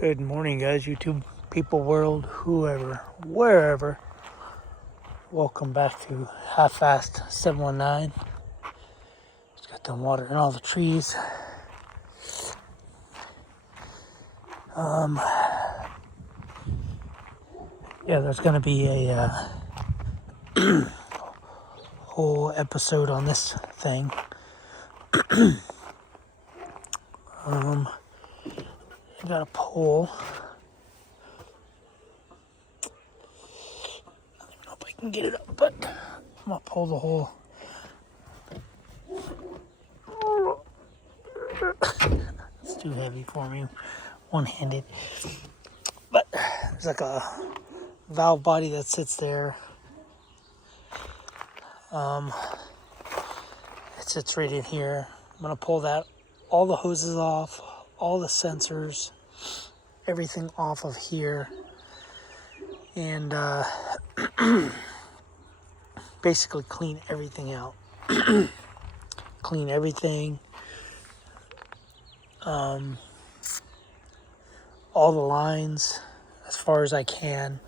Good morning, guys, YouTube people, world, whoever, wherever. Welcome back to Half-Fast 719. Just got done watering all the trees. Yeah, there's going to be a whole episode on this thing. I got a pole. I don't know if I can get it up, but I'm going to pull the whole. It's too heavy for me, one-handed. But there's like a valve body that sits there. It sits right in here. I'm going to pull that, all the hoses off, all the sensors, everything off of here. And basically clean everything out. Clean everything. All the lines as far as I can.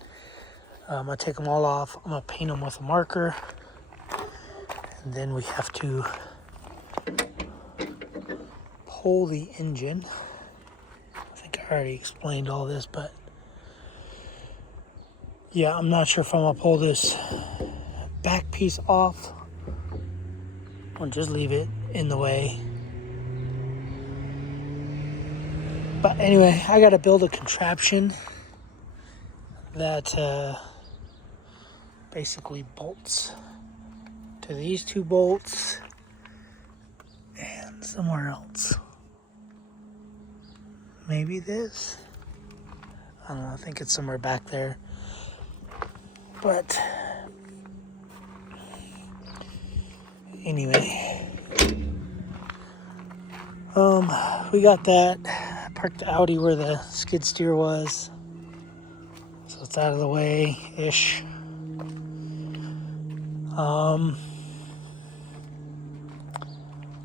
I'm going to take them all off. I'm going to paint them with a marker. And then we have to pull the engine. I think I already explained all this, but yeah, I'm not sure if I'm going to pull this back piece off or just leave it in the way. But anyway, I got to build a contraption that basically bolts to these two bolts and somewhere else. Maybe this? I don't know, I think it's somewhere back there. But anyway, we got that. I parked the Audi where the skid steer was, so it's out of the way-ish.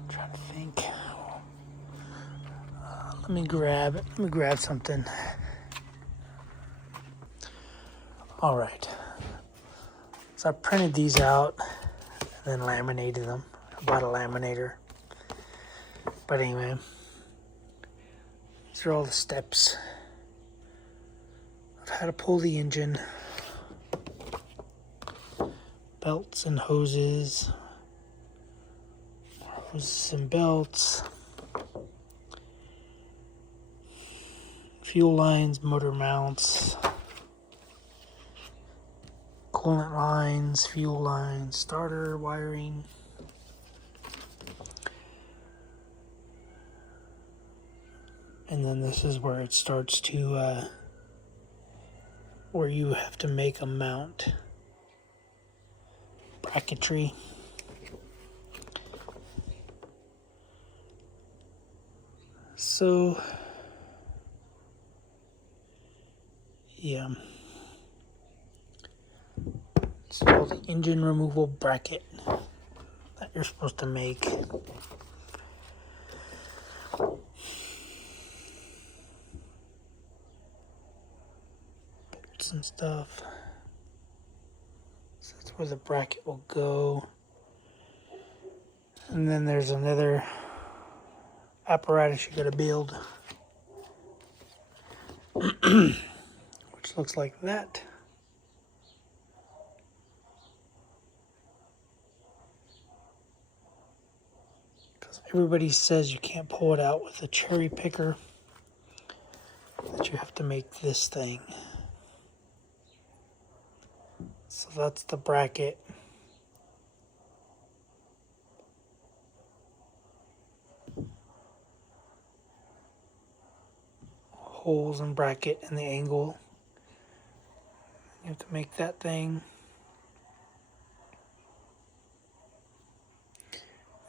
Trying to think. Let me grab something. All right. So I printed these out and then laminated them. I bought a laminator. But anyway, these are all the steps of how to pull the engine. Belts and hoses. Hoses and belts. Fuel lines, motor mounts. Coolant lines, fuel lines, starter wiring. And then this is where it starts to, where you have to make a mount. Bracketry. So, yeah. It's called the engine removal bracket that you're supposed to make. Bolts and stuff. So that's where the bracket will go. And then there's another apparatus you gotta build, which looks like that. Everybody says you can't pull it out with a cherry picker, that you have to make this thing. So that's the bracket. Holes and bracket and the angle. You have to make that thing.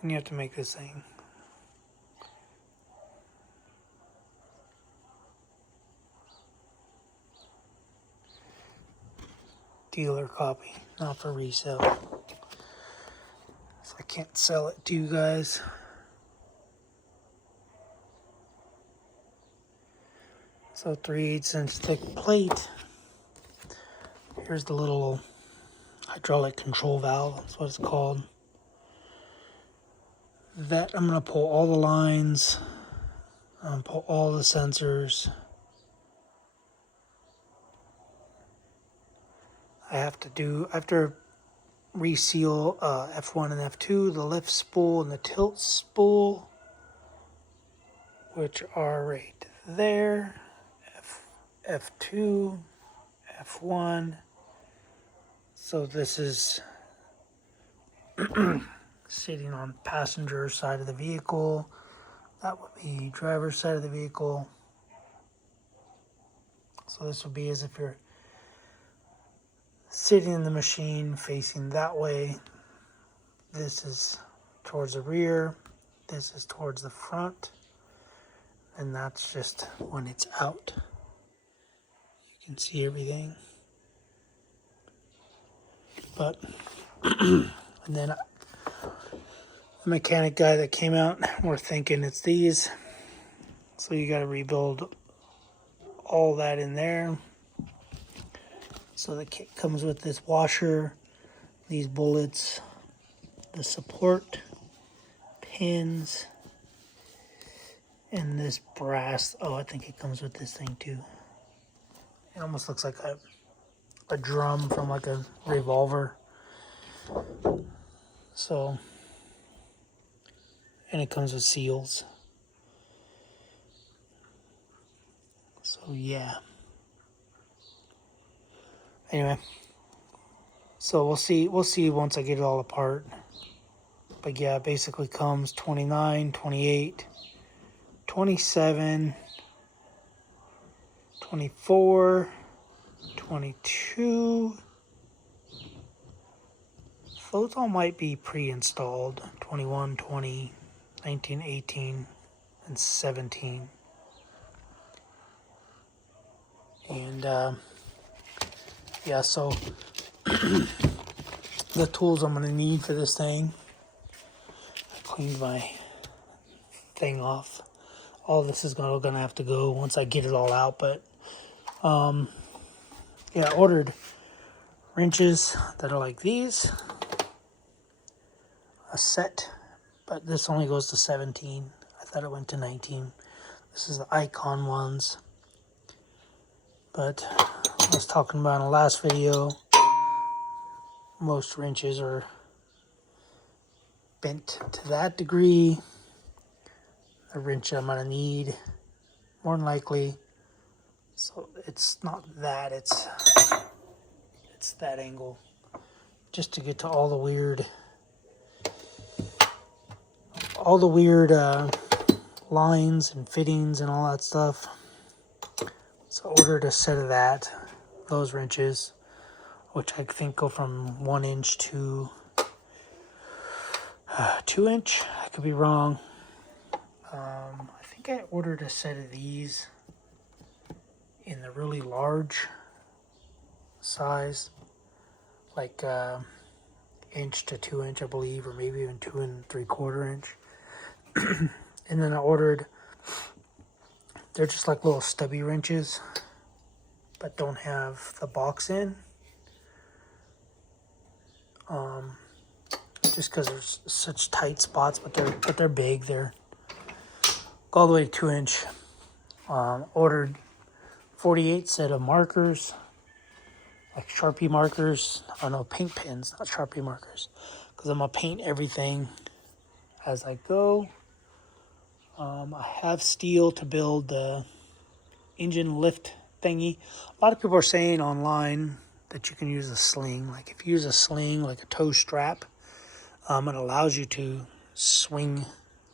And you have to make this thing. Dealer copy, not for resale. So I can't sell it to you guys. So 3/8 inch thick plate. Here's the little hydraulic control valve, that's what it's called. That I'm going to pull all the lines, pull all the sensors. I have to reseal F1 and F2, the lift spool and the tilt spool, which are right there. F2, F1. So this is sitting on passenger side of the vehicle. That would be driver's side of the vehicle. So this would be as if you're sitting in the machine facing that way. This is towards the rear. This is towards the front. And that's just when it's out. You can see everything. But, and then the mechanic guy that came out, we're thinking it's these. So you got to rebuild all that in there. So the kit comes with this washer, these bullets, the support pins, and this brass. Oh, I think it comes with this thing too. It almost looks like a drum from like a revolver. So, and it comes with seals. So yeah. Anyway, so we'll see once I get it all apart. But yeah, it basically comes 29, 28, 27, 24, 22. Those all might be pre-installed. 21, 20, 19, 18, and 17. And yeah, so the tools I'm going to need for this thing. I cleaned my thing off. All this is going to have to go once I get it all out. But yeah, I ordered wrenches that are like these. A set, but this only goes to 17. I thought it went to 19. This is the Icon ones. But I was talking about in the last video, most wrenches are bent to that degree. The wrench I'm going to need, more than likely. So it's not that, it's that angle. Just to get to all the weird lines and fittings and all that stuff. So I ordered a set of those wrenches, which I think go from 1 inch to 2 inch. I could be wrong. I think I ordered a set of these in the really large size, like inch to 2 inch, I believe, or maybe even 2 3/4 inch. And then I ordered, they're just like little stubby wrenches, but don't have the box in. Just because there's such tight spots, but they're big. They're all the way to 2 inch. Ordered 48 set of markers, like Sharpie markers. Oh no, paint pens, not Sharpie markers, because I'm gonna paint everything as I go. I have steel to build the engine lift thingy. A lot of people are saying online that you can use a sling. Like if you use a sling, like a toe strap, it allows you to swing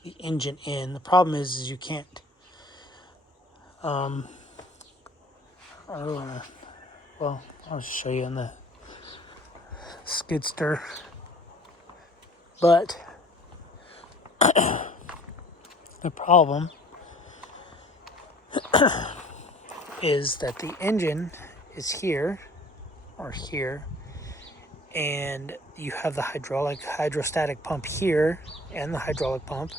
the engine in. The problem is you can't. I don't wanna, well, I'll just show you on the skidster. But the problem is that the engine is here or here, and you have the hydrostatic pump here and the hydraulic pump.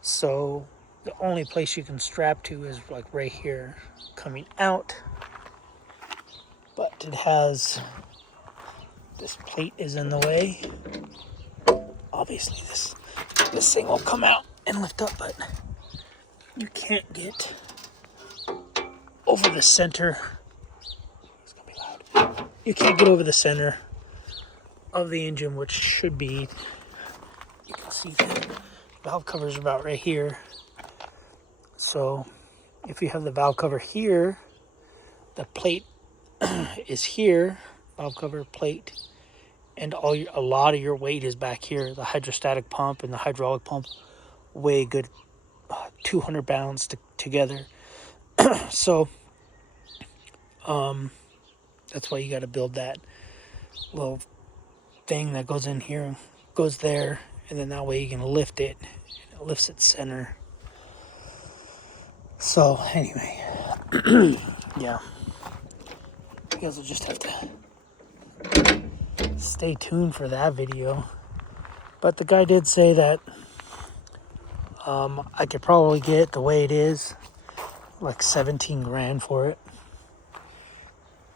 So The only place you can strap to is like right here coming out. But it has, this plate is in the way. Obviously this thing will come out and lift up, but you can't get over the center. It's gonna be loud. You can't get over the center of the engine, which should be, you can see the valve cover's about right here. So if you have the valve cover here, the plate is here, valve cover plate, and a lot of your weight is back here. The hydrostatic pump and the hydraulic pump weigh a good 200 pounds together. So that's why you got to build that little thing that goes in here, goes there, and then that way you can lift it, and it lifts its center. So anyway, yeah, you guys will just have to stay tuned for that video. But the guy did say that I could probably get, the way it is, like 17 grand for it,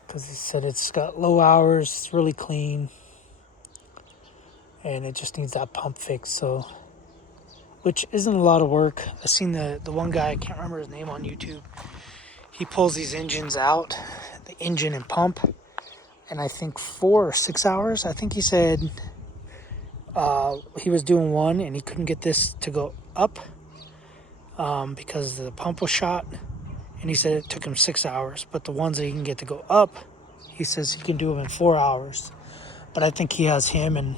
because he said it's got low hours, it's really clean, and it just needs that pump fixed. So, which isn't a lot of work. I've seen the one guy, I can't remember his name, on YouTube. He pulls these engines out, the engine and pump, and I think 4 or 6 hours. I think he said he was doing one and he couldn't get this to go up because the pump was shot, and he said it took him 6 hours. But the ones that he can get to go up, he says he can do them in 4 hours. But I think he has him and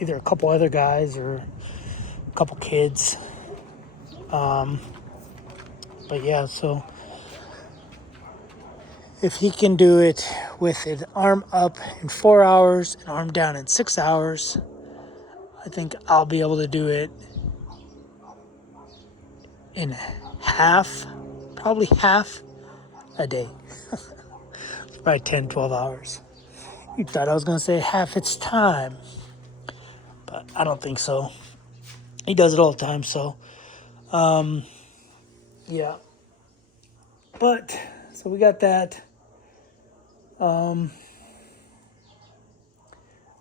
either a couple other guys or a couple kids. But yeah, so if he can do it with an arm up in 4 hours, an arm down in 6 hours, I think I'll be able to do it in half, probably half a day. It's probably 10, 12 hours. You thought I was going to say half its time, but I don't think so. He does it all the time, so yeah. But so we got that. I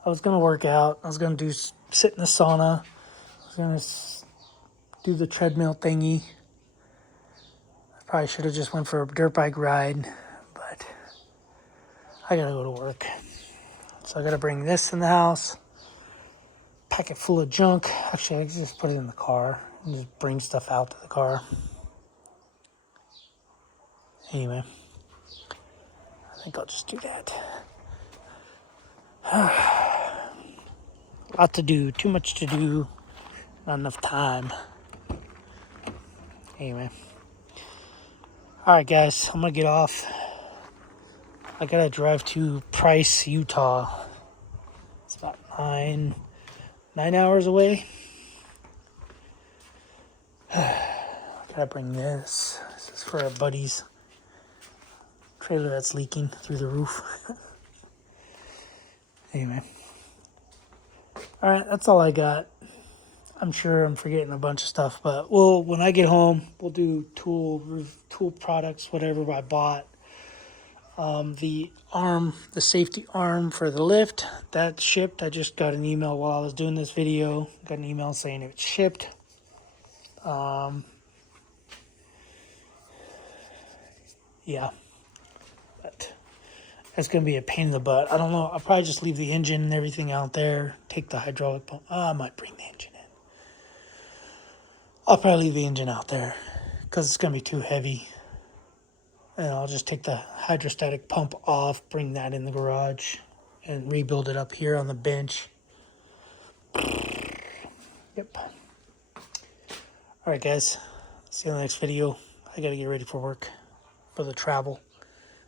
was gonna work out. I was gonna sit in the sauna. I was gonna do the treadmill thingy. I probably should have just went for a dirt bike ride, but I gotta go to work. So I gotta bring this in the house. Pack it full of junk. Actually, I can just put it in the car and just bring stuff out to the car. Anyway, I think I'll just do that. Lot to do, too much to do, not enough time. Anyway. Alright guys, I'm gonna get off. I gotta drive to Price, Utah. It's about 9 hours away. Gotta bring this. This is for our buddy's trailer that's leaking through the roof. Anyway. Alright, that's all I got. I'm sure I'm forgetting a bunch of stuff, but when I get home, we'll do tool products, whatever I bought. The safety arm for the lift, that shipped. I just got an email while I was doing this video. Got an email saying it shipped. Yeah, but that's gonna be a pain in the butt. I don't know. I'll probably just leave the engine and everything out there. Take the hydraulic pump. I might bring the engine in. I'll probably leave the engine out there because it's gonna be too heavy. And I'll just take the hydrostatic pump off, bring that in the garage, and rebuild it up here on the bench. Yep. Alright guys, see you in the next video. I gotta get ready for work, for the travel.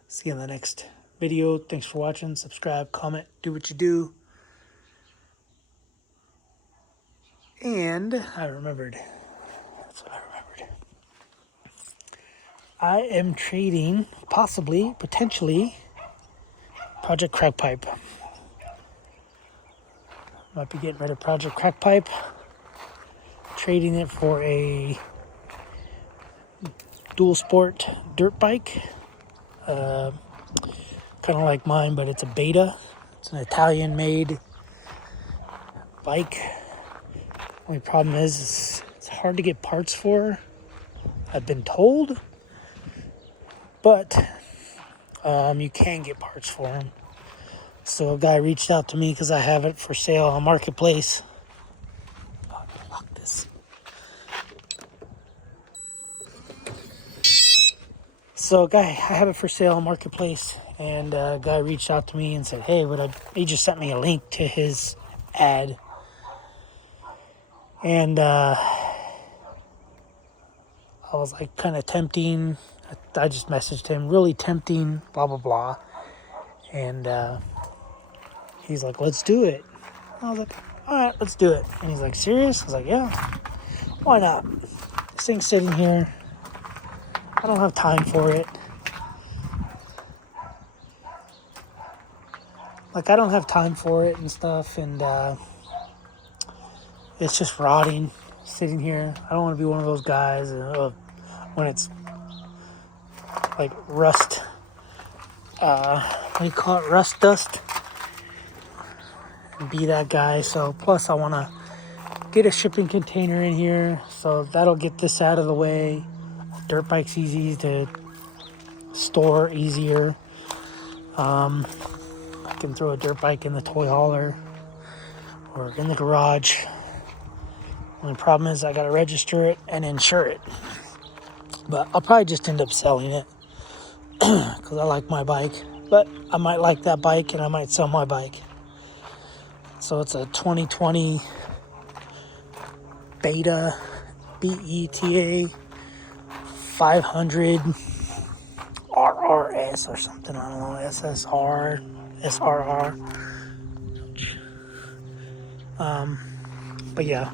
See you in the next video. Thanks for watching. Subscribe, comment, do what you do. And I remembered. That's what I remembered. I am trading, potentially, Project Crack Pipe. Might be getting rid of Project Crack Pipe. Trading it for a dual sport dirt bike. Kind of like mine, but it's a Beta. It's an Italian-made bike. Only problem is it's hard to get parts for, I've been told. But you can get parts for them. So a guy reached out to me because I have it for sale on Marketplace. Oh, lock this. So I have it for sale on Marketplace, and a guy reached out to me and said, hey, he just sent me a link to his ad. And I was like kind of tempting. I just messaged him, really tempting, blah, blah, blah. And he's like, let's do it. I was like, all right, let's do it. And he's like, serious? I was like, yeah, why not? This thing's sitting here. I don't have time for it. Like, I don't have time for it and stuff. And it's just rotting, sitting here. I don't want to be one of those guys when it's like rust. What do you call it? Rust dust. Be that guy. So plus I want to get a shipping container in here, so that'll get this out of the way. Dirt bike's easy to store, easier. I can throw a dirt bike in the toy hauler or in the garage. Only problem is I gotta register it and insure it, but I'll probably just end up selling it because I like my bike. But I might like that bike and I might sell my bike. So it's a 2020 Beta, BETA 500 RRS or something. I don't know, SSR, SRR. But yeah.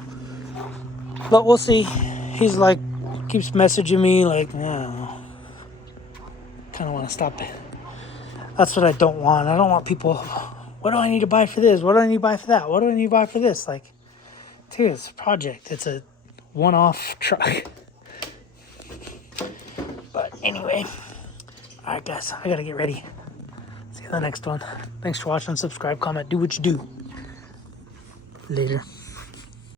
But we'll see. He's like, keeps messaging me like, yeah, kind of want to stop it. That's what I don't want. I don't want people, what do I need to buy for this? What do I need to buy for that? What do I need to buy for this? Like, dude, it's a project. It's a one-off truck. But anyway, all right, guys, I gotta get ready. See you in the next one. Thanks for watching. Subscribe, comment, do what you do. Later.